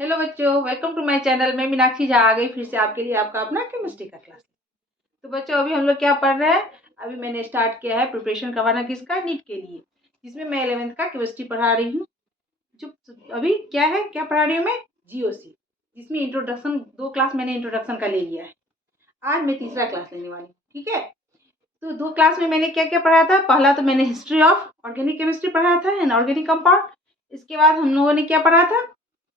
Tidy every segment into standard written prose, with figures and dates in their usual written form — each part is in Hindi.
हेलो बच्चों, वेलकम टू माय चैनल। मैं मीनाक्षी झा आ गई फिर से आपके लिए आपका अपना केमिस्ट्री का क्लास। तो बच्चों अभी हम लोग क्या पढ़ रहे हैं। अभी मैंने स्टार्ट किया है प्रिपरेशन करवाना किसका, नीट के लिए, जिसमें मैं 11वीं का केमिस्ट्री पढ़ा रही हूँ। अभी क्या है, क्या पढ़ा रही हूँ मैं, जीओसी, जिसमें इंट्रोडक्शन 2 क्लास मैंने इंट्रोडक्शन का ले लिया है। आज मैं तीसरा क्लास लेने वाली हूँ, ठीक है। तो 2 क्लास में मैंने क्या क्या पढ़ा था। पहला तो मैंने हिस्ट्री ऑफ ऑर्गेनिक केमिस्ट्री पढ़ा था, एंड ऑर्गेनिक कंपाउंड। इसके बाद हम लोगों ने क्या पढ़ा था,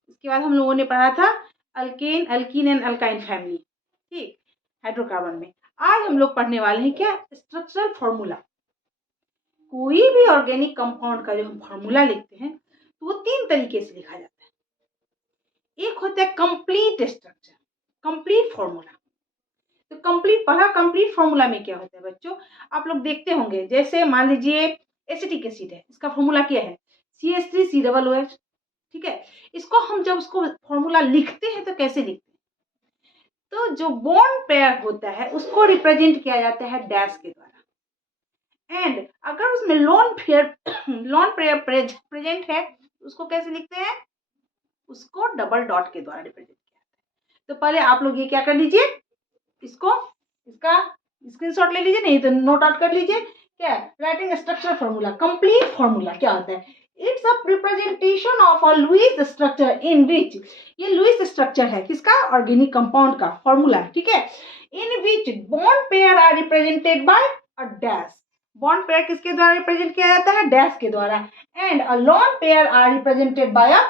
इसके बाद हम लोगों ने पढ़ा था alkane, alkyne and alkyne family, ठीक, हाइड्रोकार्बन में। आज हम लोग पढ़ने वाले हैं क्या, स्ट्रक्चरल फॉर्मूला। कोई भी ऑर्गेनिक कंपाउंड का जो हम फॉर्मूला लिखते हैं तो वो 3 तरीके से लिखा जाता है। एक होता है कंप्लीट स्ट्रक्चर, कंप्लीट फॉर्मूला। तो कंप्लीट पढ़ा, कंप्लीट फॉर्मूला में क्या होता है बच्चों, आप लोग देखते होंगे। जैसे मान लीजिए एसिटिक एसिड है, इसका फॉर्मूला क्या है, CH3COOH, ठीक है। इसको हम जब उसको फॉर्मूला लिखते हैं तो कैसे लिखते हैं, तो जो बॉन्ड पेयर होता है उसको रिप्रेजेंट किया जाता है डैश के द्वारा। एंड अगर उसमें लोन पेयर प्रेजेंट है उसको कैसे लिखते हैं, उसको डबल डॉट के द्वारा रिप्रेजेंट किया जाता है। तो पहले आप लोग ये क्या कर लीजिए, इसको, इसका स्क्रीनशॉट ले लीजिए, नहीं तो नोट आउट कर लीजिए। क्या है, writing structure formula, complete formula क्या होता है, it's a representation of a Lewis structure in which, ये लुईस स्ट्रक्चर है किसका, ऑर्गेनिक कंपाउंड का फॉर्मूला, ठीक है। In which bond pair are represented by a dash, bond pair किसके द्वारा रिप्रेजेंट किया जाता है, डैश के द्वारा। And a lone pair are represented by a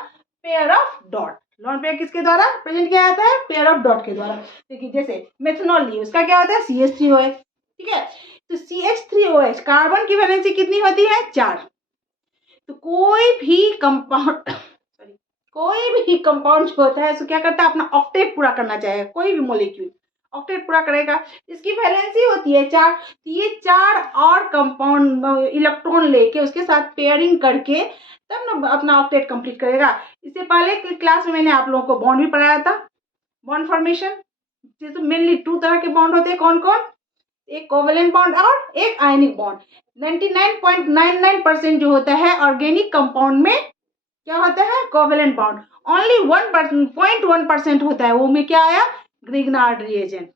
pair of dot, lone pair किसके द्वारा प्रेजेंट किया जाता है, पेयर ऑफ डॉट के द्वारा। देखिए जैसे मेथनॉल लिए, उसका क्या होता है, CH3OH, ठीक है। तो CH3OH कार्बन की वैलेंसी कितनी होती है, 4। तो कोई भी कंपाउंड सॉरी, कोई भी कंपाउंड जो होता है उसको क्या करता है, अपना ऑक्टेट पूरा करना चाहिए। कोई भी मॉलिक्यूल ऑक्टेट पूरा करेगा, इसकी वैलेंसी होती है 4। तो ये 4 और कंपाउंड इलेक्ट्रॉन लेके उसके साथ पेयरिंग करके तब ना अपना ऑक्टेट कंप्लीट करेगा। इससे पहले क्लास में मैंने आप लोगों को बॉन्ड भी पढ़ाया था, बॉन्ड फॉर्मेशन। जैसे मेनली 2 तरह के बॉन्ड होते हैं, कौन कौन, एक कोवेलेंट बॉन्ड और एक आयनिक बॉन्ड। 99.99% जो होता है ऑर्गेनिक कंपाउंड में क्या होता है, कोवेलेंट बॉन्ड। ओनली 1.1% होता है, वो में क्या आया, ग्रिग्नार्ड रिएजेंट,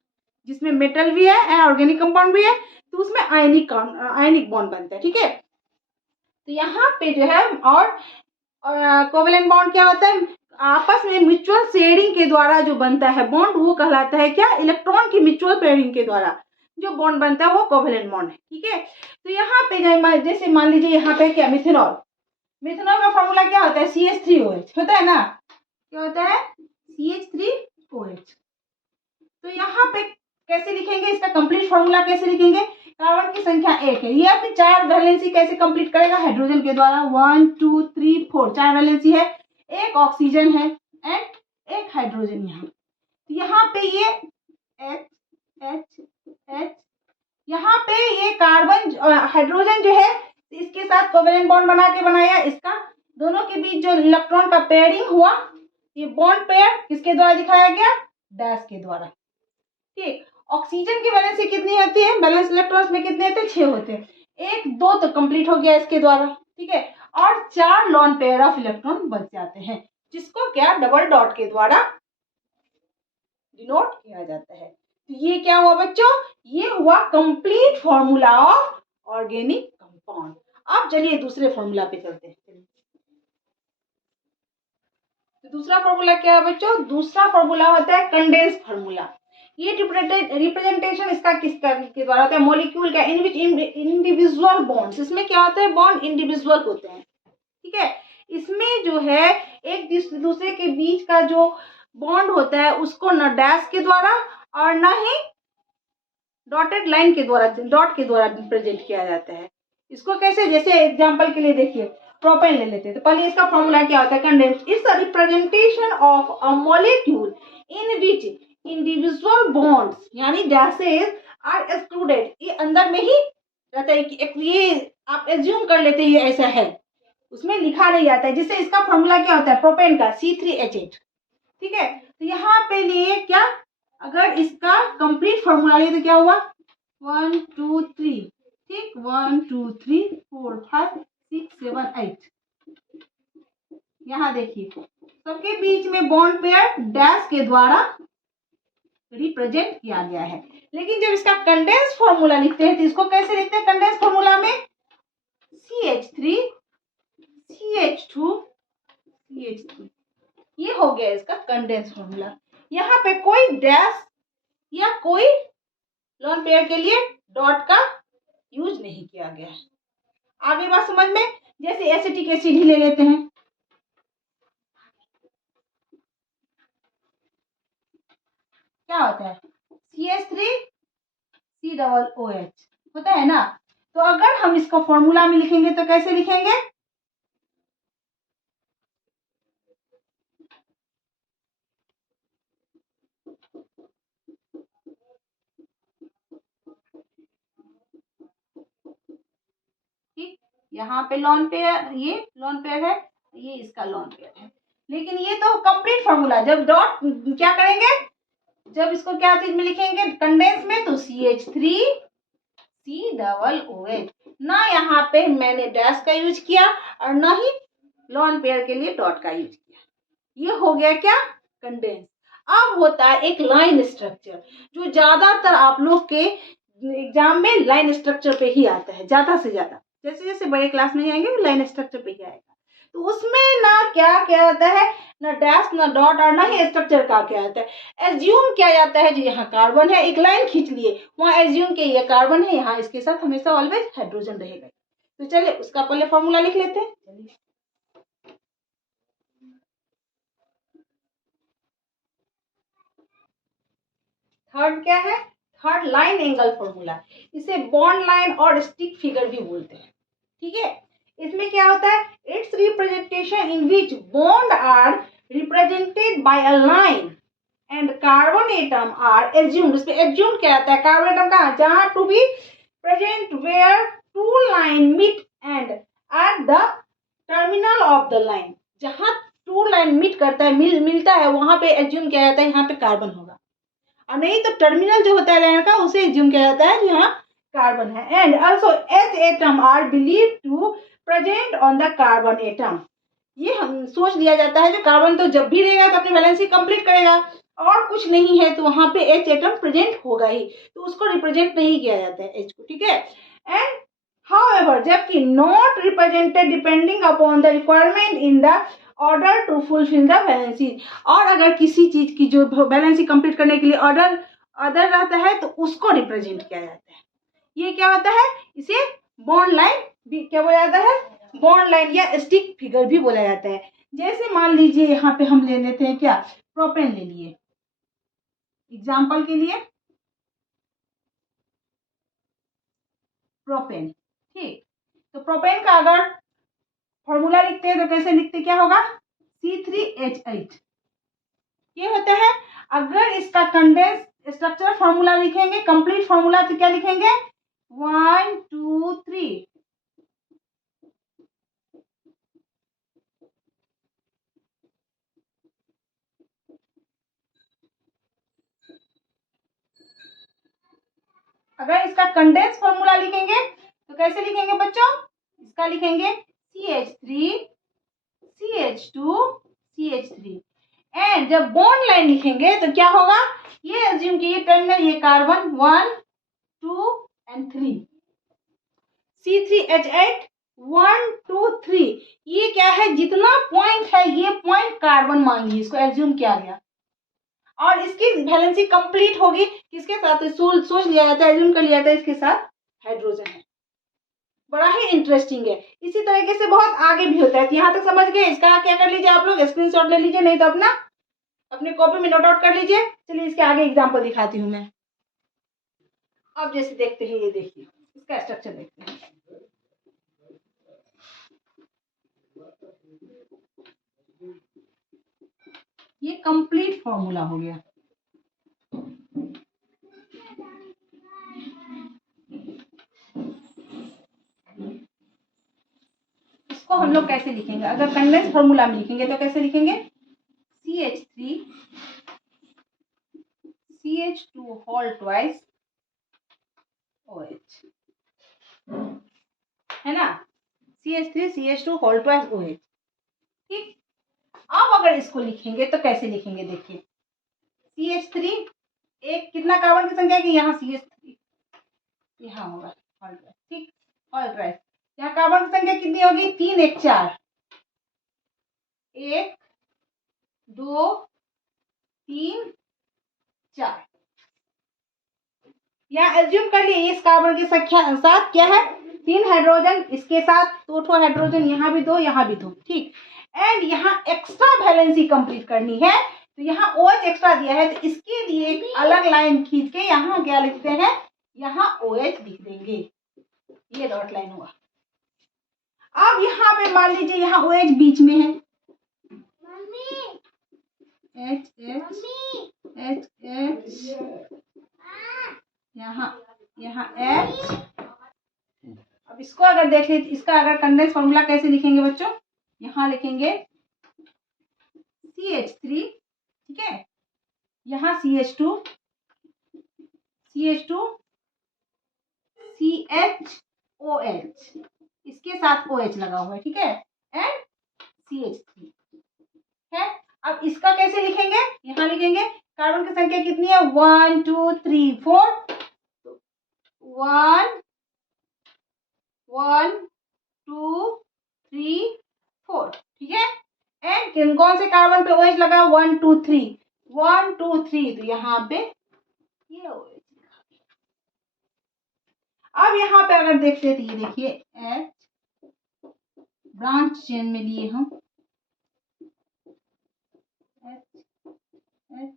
जिसमें मेटल भी है, ऑर्गेनिक कंपाउंड भी है, तो उसमें आयनिक बॉन्ड बनता है, ठीक है। तो यहाँ पे जो है, और कोवेलेंट बॉन्ड क्या होता है, आपस में म्यूचुअल शेयरिंग के द्वारा जो बनता है बॉन्ड, वो कहलाता है क्या, इलेक्ट्रॉन की म्यूचुअल पेयरिंग के द्वारा जो बॉन्ड बनता है वो कोवेलेंट बॉन्ड है, ठीक है। तो यहाँ पे जैसे मान लीजिए यहाँ पे क्या, मिथेनॉल, मिथेनॉल का फॉर्मूला क्या होता है, CH3OH होता है ना, क्या होता है, CH3OH। तो यहाँ पे कैसे लिखेंगे, इसका कंप्लीट फॉर्मूला कैसे लिखेंगे, कार्बन की संख्या 1 है, ये अपनी 4 वैलेंसी कैसे कंप्लीट करेगा, हाइड्रोजन के द्वारा। 1 2 3 4 4 वैलेंसी है, एक ऑक्सीजन है एंड एक हाइड्रोजन। यहाँ पे ये H H H, यहाँ पे ये कार्बन हाइड्रोजन जो है इसके साथ कोवेलेंट बॉन्ड बना के बनाया, इसका दोनों के बीच जो इलेक्ट्रॉन का पेयरिंग हुआ, ये बॉन्ड पेयर किसके द्वारा दिखाया गया, डैश के द्वारा, ठीक। ऑक्सीजन की वैलेंसी कितनी होती है, बैलेंस इलेक्ट्रॉन्स में कितने होते हैं, 6 होते हैं, 1 2 तो कंप्लीट हो गया इसके द्वारा, ठीक है। और 4 लॉन पेयर ऑफ इलेक्ट्रॉन बच जाते हैं, जिसको क्या डबल डॉट के द्वारा डिनोट किया जाता है। तो ये क्या हुआ बच्चों, ये हुआ complete formula of organic compound. अब चलिए दूसरे फॉर्मूला पे चलते हैं। तो दूसरा फॉर्मूला क्या है बच्चों, दूसरा फॉर्मूला होता है कंडेंस फॉर्मूला। ये रिप्रेजेंटेशन इसका किसका के द्वारा होता है, मॉलिक्यूल का, इन विच इंडिविजुअल बॉन्ड्स, इसमें क्या होता है, बॉन्ड इंडिविजुअल होते हैं, ठीक है। इसमें जो है एक दूसरे के बीच का जो बॉन्ड होता है उसको न डैश के द्वारा और न ही डॉटेड लाइन के द्वारा, डॉट के द्वारा रिप्रेजेंट किया जाता है। इसको कैसे, जैसे एग्जांपल के लिए देखिए प्रोपेन ले लेते हैं। तो पहले इसका फॉर्मूला क्या होता है, condense, it's a representation of a molecule in which individual bonds यानी डैशेस आर एक्सक्लूडेड, ये अंदर में ही रहता है कि ये आप एज्यूम कर लेते हैं ऐसा है, उसमें लिखा नहीं जाता है। जिससे इसका फॉर्मूला क्या होता है, प्रोपेन का C3H8, ठीक है। तो यहाँ पे लिए क्या, अगर इसका कंप्लीट फॉर्मूला लिए तो क्या हुआ, 1 2 3, ठीक, 1 2 3 4 5 6 7 8। यहाँ देखिए सबके बीच में बॉन्ड पेयर डैश के द्वारा रिप्रेजेंट किया गया है। लेकिन जब इसका कंडेंस फॉर्मूला लिखते हैं तो इसको कैसे लिखते हैं? कंडेंस फॉर्मूला में CH3 CH2 CH3, ये हो गया इसका कंडेंस फॉर्मूला। यहाँ पे कोई डैश या कोई लोन पेयर के लिए डॉट का यूज नहीं किया गया है। आगे बात समझ में? जैसे एसिटिक एसिड ही ले लेते हैं, क्या होता है? CH3 COOH होता है ना। तो अगर हम इसको फॉर्मूला में लिखेंगे तो कैसे लिखेंगे? ठीक, यहाँ पे लॉन पेयर, ये लॉन पेयर है, ये इसका लॉन पेयर है। लेकिन ये तो कंप्लीट फॉर्मूला, जब डॉट क्या करेंगे, जब इसको क्या चीज में लिखेंगे कंडेंस में, तो CH3 COOH, ना यहाँ पे मैंने डैश का यूज किया और ना ही लॉन पेयर के लिए डॉट का यूज किया। ये हो गया क्या? कंडेंस। अब होता है एक लाइन स्ट्रक्चर, जो ज्यादातर आप लोग के एग्जाम में लाइन स्ट्रक्चर पे ही आता है, ज्यादा से ज्यादा। जैसे जैसे बड़े क्लास में जाएंगे वो लाइन स्ट्रक्चर पे ही आएगा। तो उसमें ना क्या क्या आता है, ना डैश ना डॉट और ना ही स्ट्रक्चर का क्या आता है। एज्यूम किया जाता है, जो यहाँ कार्बन है, एक लाइन खींच लिए, वहां एज्यूम के ये कार्बन है, यहाँ इसके साथ हमेशा ऑलवेज हाइड्रोजन रहेगा। तो चलिए उसका पहले फॉर्मूला लिख लेते हैं। चलिए, थर्ड क्या है? Third line angle formula. इसे बॉन्ड लाइन और स्टिक फिगर भी बोलते हैं। ठीक है, इसमें क्या होता है? It's representation in which bond are represented by a line and carbon atom are assumed. इसमें एज्यूम क्या आता है? कार्बन एटम का जहां to be present where two line meet and at the terminal of the line. जहां टू लाइन मीट करता है, मिलता है, वहां पे एज्यूम किया जाता है यहाँ पे कार्बन होगा, और नहीं तो टर्मिनल जो होता है लाइन का उसे एज्यूम किया जाता है जो यहाँ कार्बन है। And also H atom are believe to present on the carbon atom. ये हम सोच लिया जाता है जो कार्बन तो जब भी रहेगा तो अपनी वैलेंसी कंप्लीट करेगा, और कुछ नहीं है तो वहां पे H एटम प्रेजेंट होगा ही, तो उसको रिप्रेजेंट नहीं किया जाता है H को। ठीक है, एंड however जबकि not represented depending upon the requirement in the order to fulfil the valency. और अगर किसी चीज की जो वैलेंसी कंप्लीट करने के लिए ऑर्डर अदर रहता है तो उसको रिप्रेजेंट किया जाता है। ये क्या होता है? इसे बॉन्ड लाइन भी क्या बोला जाता है? बॉन्ड लाइन या स्टिक फिगर भी बोला जाता है। जैसे मान लीजिए यहाँ पे हम ले लेते हैं क्या, प्रोपेन ले लिए एग्जाम्पल के लिए, प्रोपेन। ठीक, तो प्रोपेन का अगर फॉर्मूला लिखते हैं तो कैसे लिखते, क्या होगा? C3H8। ये होता है। अगर इसका कंडेंस स्ट्रक्चर फॉर्मूला लिखेंगे, कंप्लीट फॉर्मूला, तो क्या लिखेंगे? 1 2 3। अगर इसका कंडेंस फॉर्मूला लिखेंगे तो कैसे लिखेंगे बच्चों? इसका लिखेंगे CH3 CH2 CH3। एंड जब बॉन्ड लाइन लिखेंगे तो क्या होगा? ये एज्यूम कीजिए टर्मिनल, ये कार्बन 1 2 एंड 3, C3H8 1 2 3। ये क्या है? जितना पॉइंट है ये पॉइंट कार्बन मांगी, इसको एज्यूम किया गया, और इसकी वैलेंसी कंप्लीट होगी किसके साथ? सोच लिया जाता है, एज्यूम कर लिया जाता है इसके साथ हाइड्रोजन है। बड़ा ही इंटरेस्टिंग है। इसी तरीके से बहुत आगे भी होता है। तो यहाँ तक समझ गए? इसका क्या कर लीजिए आप लोग, स्क्रीनशॉट ले लीजिए, नहीं तो अपना अपने कॉपी में नोट आउट कर लीजिए। चलिए इसके आगे एग्जाम्पल दिखाती हूँ मैं। अब जैसे देखते हैं, ये देखिए इसका स्ट्रक्चर देखते हैं। ये कंप्लीट फॉर्मूला हो गया। इसको हम लोग कैसे लिखेंगे? अगर कंडेंस फॉर्मूला में लिखेंगे तो कैसे लिखेंगे? CH3 CH2 whole twice OH, है ना? CH3 CH2 whole twice OH। ठीक, अब अगर इसको लिखेंगे तो कैसे लिखेंगे, देखिए CH3 एक कितना कार्बन की संख्या है कि यहाँ CH3 यहाँ होगा हॉल ड्राइव, ठीक, हॉल ड्राइव। यहाँ कार्बन की संख्या कितनी होगी, 3 1 4, 1 2 3 4। यहाँ एज्यूम कर लिए इस कार्बन की संख्या साथ क्या है 3 हाइड्रोजन, इसके साथ 2 हाइड्रोजन, यहाँ भी 2 यहाँ भी 2, ठीक। एंड यहाँ एक्स्ट्रा वैलेंसी कंप्लीट करनी है, तो यहाँ OH एक्स्ट्रा दिया है, तो इसके लिए एक अलग लाइन खींच के यहाँ क्या लिखते हैं, यहाँ OH लिख देंगे, ये डॉट लाइन हुआ। अब यहाँ पे मान लीजिए यहाँ OH बीच में है, H यहाँ H। अब इसको अगर देख ले, इसका अगर कंडेंस फॉर्मूला कैसे लिखेंगे बच्चों, यहाँ लिखेंगे CH3, ठीक है, यहाँ CH2 CHOH, इसके साथ OH लगा हुआ है, ठीक है, एंड CH3 है। अब इसका कैसे लिखेंगे, यहाँ लिखेंगे कार्बन की संख्या कितनी है 1 2 3 4, 1 1 2 3 4, ठीक है। एंड कौन से कार्बन पे OH लगा 1 2 3, 1 2 3, तो यहाँ पे ये OH। अब यहाँ पे अगर देखते तो ये देखिए H ब्रांच चेन में लिए हम H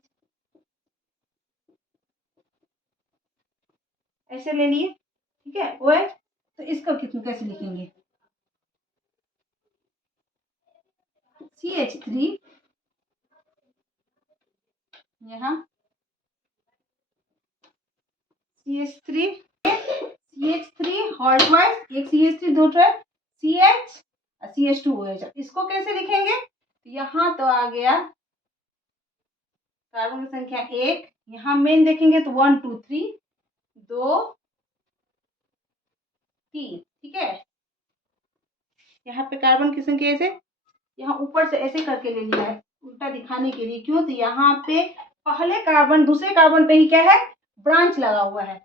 ऐसे ले लिए, ठीक है OH। तो इसको कितने कैसे लिखेंगे CH3 यहाँ CH3 हॉल ट्वाइस, एक CH3 दो ट्वाइस CH CH2 OH। इसको कैसे लिखेंगे, यहाँ तो आ गया कार्बन की संख्या 1, यहाँ मेन देखेंगे तो 1 2 3 2 3, ठीक है। यहाँ पे कार्बन की संख्या ऐसे, यहाँ ऊपर से ऐसे करके ले लिया है उल्टा दिखाने के लिए, क्यों, तो यहाँ पे पहले कार्बन दूसरे कार्बन पे ही क्या है ब्रांच लगा हुआ है,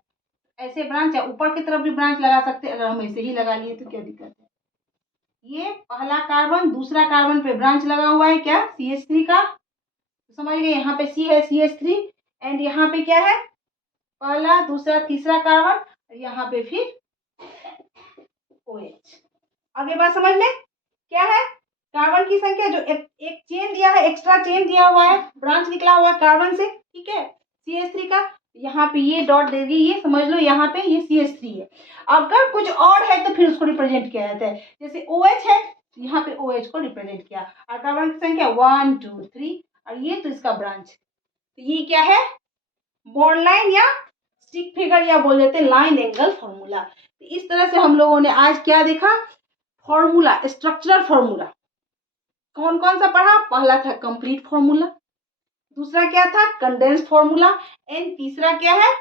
ऐसे ब्रांच है, ऊपर की तरफ भी ब्रांच लगा सकते हैं, अगर हम ऐसे ही लगा लिए तो क्या दिक्कत है। ये पहला कार्बन दूसरा कार्बन पे ब्रांच लगा हुआ है क्या CH3 का, तो समझ गए, यहाँ पे C है CH3, एंड यहाँ पे क्या है पहला दूसरा तीसरा कार्बन, यहाँ पे फिर OH। आगे बात समझ में, क्या है कार्बन की संख्या जो एक चेन दिया है, एक्स्ट्रा चेन दिया हुआ है, ब्रांच निकला हुआ है कार्बन से, ठीक है CH3 का, यहाँ पे ये डॉट देगी, ये समझ लो यहाँ पे ये CH3 है। अगर कुछ और है तो फिर उसको रिप्रेजेंट किया जाता है, जैसे OH है यहाँ पे OH को रिप्रेजेंट किया, और कार्बन की संख्या 1 2 3, और ये तो इसका ब्रांच, तो ये क्या है बॉन्ड लाइन या स्टिक फिगर या बोल देते हैं लाइन एंगल फॉर्मूला। तो इस तरह से हम लोगों ने आज क्या देखा, फॉर्मूला, स्ट्रक्चरल फॉर्मूला। कौन कौन सा पढ़ा, पहला था कंप्लीट फॉर्मूला, दूसरा क्या था कंडेंस फॉर्मूला, एंड तीसरा क्या है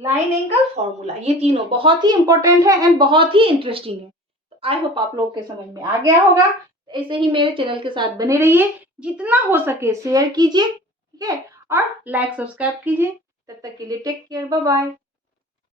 लाइन एंगल फॉर्मूला। ये तीनों बहुत ही इंपॉर्टेंट है एंड बहुत ही इंटरेस्टिंग है। तो आई होप आप लोगों के समझ में आ गया होगा। तो ऐसे ही मेरे चैनल के साथ बने रहिए, जितना हो सके शेयर कीजिए, ठीक है, और लाइक सब्सक्राइब कीजिए। तब तक के लिए टेक केयर, बाय बाय।